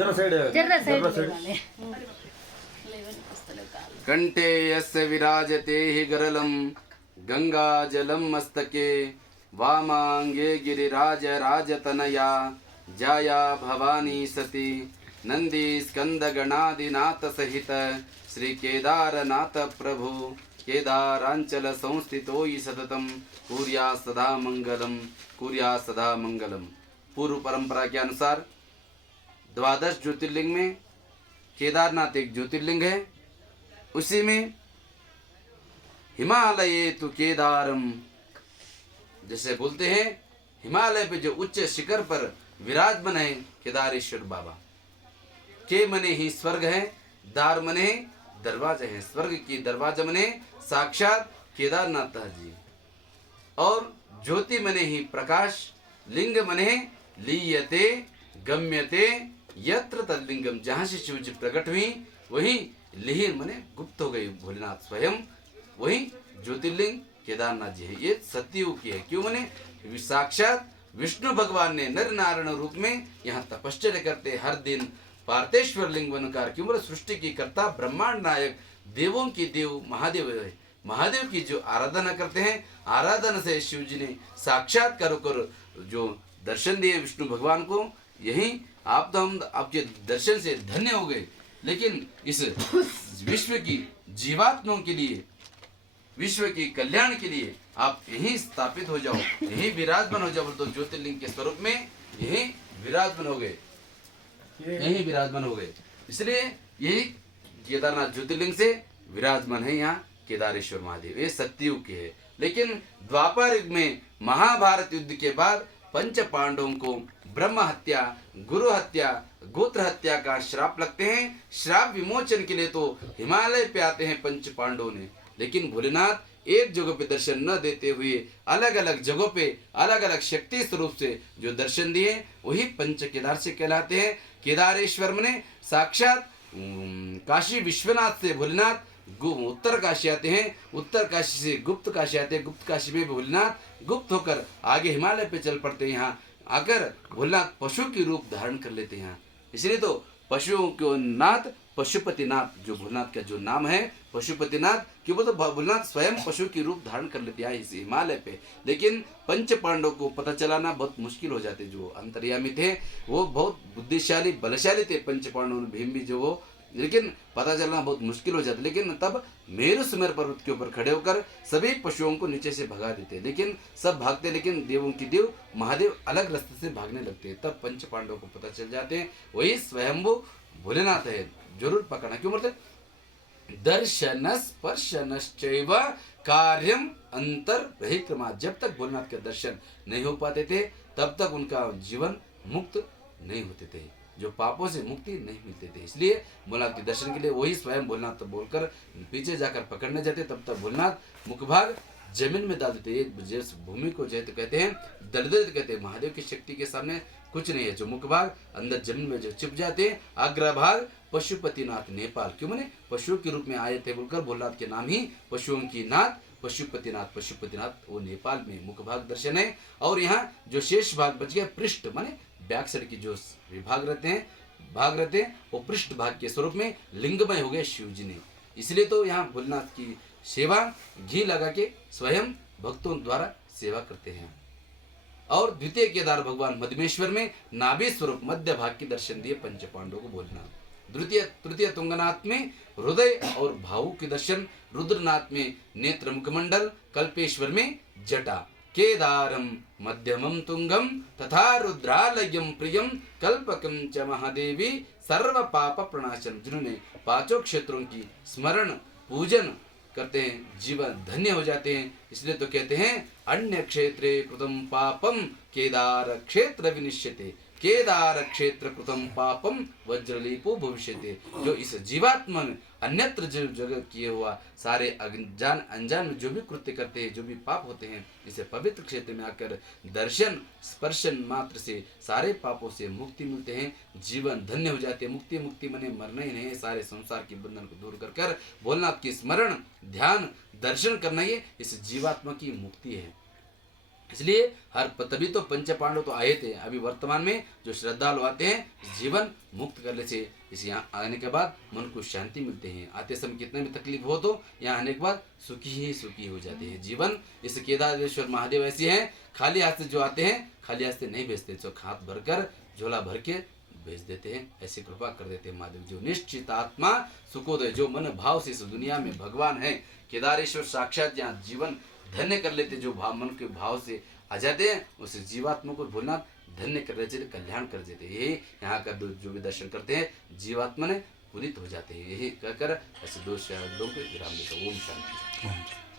जरा साइड कंठे यस्य विराजते हि गरलं गंगाजलं मस्तके वामांगे गिरिराज राजतनया जाया भवानी सती नंदी स्कंद गणादिनाथ सहित श्री केदारनाथ प्रभु केदारांचल संस्थितो हि सततम कुर्या सदा मंगलम। पूर्व परंपरा के अनुसार 12 ज्योतिर्लिंग में केदारनाथ एक ज्योतिर्लिंग है। उसी में हिमालये तु केदारम, जैसे बोलते हैं हिमालय पे जो उच्च शिखर पर विराजमान है केदारेश्वर बाबा। के मने ही स्वर्ग है, दार मने दरवाजा है। स्वर्ग की दरवाजा मने साक्षात केदारनाथ जी, और ज्योति मने ही प्रकाश, लिंग मने लीयते गम्यते यत्र तद्लिंगम, जहां से शिव जी प्रकट हुई वही लीन मने गुप्त हो गई भोलेनाथ स्वयं, वही ज्योतिर्लिंग केदारनाथ जी है। ये सत्ययुग की है। क्यों मने साक्षात विष्णु भगवान ने नर नारायण रूप में यहाँ तपश्चर्या करते हर दिन पार्थेश्वर लिंग बनकर। क्यों बोले सृष्टि की कर्ता ब्रह्मांड नायक देवों की देव महादेव है। महादेव की जो आराधना करते हैं, आराधना से शिव जी ने साक्षात्कार कर जो दर्शन दिए विष्णु भगवान को, यही आप तो हम आपके दर्शन से धन्य हो गए। लेकिन इस विश्व की जीवात्माओं के लिए, विश्व के कल्याण के लिए आप यहीं स्थापित हो जाओ, यहीं विराजमान हो जाओ। तो ज्योतिर्लिंग के स्वरूप में यहीं विराजमान हो गए, यहीं विराजमान हो गए। इसलिए यही केदारनाथ ज्योतिर्लिंग से विराजमान है यहाँ केदारेश्वर महादेव। ये सत्ययुग के है। लेकिन द्वापर युग में महाभारत युद्ध के बाद पंच पांडवों को ब्रह्म हत्या, गुरु हत्या, गोत्र हत्या का श्राप लगते हैं। श्राप विमोचन के लिए तो हिमालय पे आते हैं पंच पांडवों ने। लेकिन भोलेनाथ एक जगह पे दर्शन न देते हुए अलग अलग जगहों पे अलग अलग शक्ति स्वरूप से जो दर्शन दिए वही पंच केदार से कहलाते हैं। केदारेश्वर ने साक्षात काशी विश्वनाथ से भोलेनाथ उत्तर काशी आते हैं, उत्तर काशी से गुप्त काशी आते हैं, गुप्त काशी में भोलेनाथ गुप्त होकर आगे हिमालय पे चल पड़ते हैं। यहाँ आकर भोलेनाथ पशु की रूप धारण कर लेते हैं। इसलिए तो पशुओं के नाथ पशुपतिनाथ, जो भोलेनाथ का जो नाम है पशुपतिनाथ, कि वो तो भोलेनाथ स्वयं पशु की रूप धारण कर लेते हैं इस हिमालय पे। लेकिन पंच पांडवों को पता चलाना बहुत मुश्किल हो जाते। जो अंतर्यामी थे वो बहुत बुद्धिशाली बलशाली थे पंच पांडव, भीम भी जो वो, लेकिन पता चलना बहुत मुश्किल हो जाता। लेकिन तब मेरु सुमेर पर्वत के ऊपर खड़े होकर सभी पशुओं को नीचे से भगा देते। लेकिन सब भागते, लेकिन देवों की देव महादेव अलग रास्ते से भागने लगते हैं। तब पंच पांडवों को पता चल जाते हैं वही स्वयंभू भोलेनाथ है। जरूर पकड़ना। क्यों बोलते दर्शन स्पर्शनश्चैव कार्यम अंतर बहिर्क्रमा। जब तक भोलेनाथ के दर्शन नहीं हो पाते थे तब तक उनका जीवन मुक्त नहीं होते थे, जो पापों से मुक्ति नहीं मिलते थे। इसलिए भोलेनाथ के दर्शन के लिए वही स्वयं भोलेनाथ बोलकर पीछे जाकर पकड़ने जाते। तब तक भोलेनाथ मुखभाग जमीन में डाल देते। जिस भूमि को जो कहते हैं दलदल कहते हैं, महादेव की शक्ति के सामने कुछ नहीं है। जो मुखभाग अंदर जमीन में जो छिप जाते हैं, अग्रभाग पशुपतिनाथ नेपाल। क्यों मैंने पशुओं के रूप में आए थे बोलकर भोलेनाथ के नाम ही पशुओं की नाथ पशुपतिनाथ। पशुपतिनाथ वो नेपाल में मुखभाग दर्शन है। और यहाँ जो शेष भाग बच गया पृष्ठ माने बैक साइड की जो विभाग रहते हैं, भाग रहते हैं, वो पृष्ठ भाग के स्वरूप में लिंगमय हो गए शिव जी ने। इसलिए तो यहाँ भोलेनाथ की सेवा घी लगा के स्वयं भक्तों द्वारा सेवा करते हैं। और द्वितीय केदार भगवान मधमेश्वर में नाभि स्वरूप मध्य भाग के दर्शन दिए पंच पांडवों को भोलेनाथ। तृतीय तुंगनाथ में हृदय और भावु के दर्शन, रुद्रनाथ में नेत्र मुखमंडल, कल्पेश्वर में जटा, केदारम मध्यमम तुंगम तथा रुद्रालयम प्रियम कल्पकम च महादेवी सर्व पाप प्रणाशन। जिन्होंने पांचों क्षेत्रों की स्मरण पूजन करते हैं जीवन धन्य हो जाते हैं। इसलिए तो कहते हैं अन्य क्षेत्रे कृतम पापम केदार क्षेत्र विनिश्यते, केदार क्षेत्र कृतम पापम वज्रलीपो भविष्यते। जो इस जीवात्मा में अन्यत्र जो जगह किए हुआ सारे अनजान अनजान में जो भी कृत्य करते हैं, जो भी पाप होते हैं, इसे पवित्र क्षेत्र में आकर दर्शन स्पर्शन मात्र से सारे पापों से मुक्ति मिलते हैं, जीवन धन्य हो जाते हैं। मुक्ति मुक्ति मने मरना ही नहीं, सारे संसार के बंधन को दूर कर कर भोलेनाथ की स्मरण ध्यान दर्शन करना, ये इस जीवात्मा की मुक्ति है। इसलिए तभी तो पंच पांडव तो आए थे। अभी वर्तमान में जो श्रद्धालु आते हैं जीवन मुक्त कर लेते, इस यहाँ आने के बाद मन को शांति मिलते हैं। आते समय कितने भी तकलीफ हो तो यहाँ आने के बाद सुखी ही सुखी हो जाते हैं। जीवन इस केदारेश्वर महादेव ऐसे हैं, खाली हाथ से जो आते हैं खाली हाथ से नहीं भेजते, जो हाथ भरकर झोला भर के भेज देते हैं। ऐसी कृपा कर देते हैं महादेव। जो निश्चित आत्मा सुखोदय, जो मन भाव से इस दुनिया में भगवान है, केदारेश्वर साक्षात जहाँ जीवन धन्य कर लेते, जो भाव मन के भाव से आ जाते हैं, उस जीवात्मा को भोलना धन्य कर देते, कल्याण कर देते। यही यहाँ का जो भी दर्शन करते हैं जीवात्मा ने पुनित हो जाते हैं। यही कहकर ऐसे दो शब्दों को विराम देता। ओम शांति।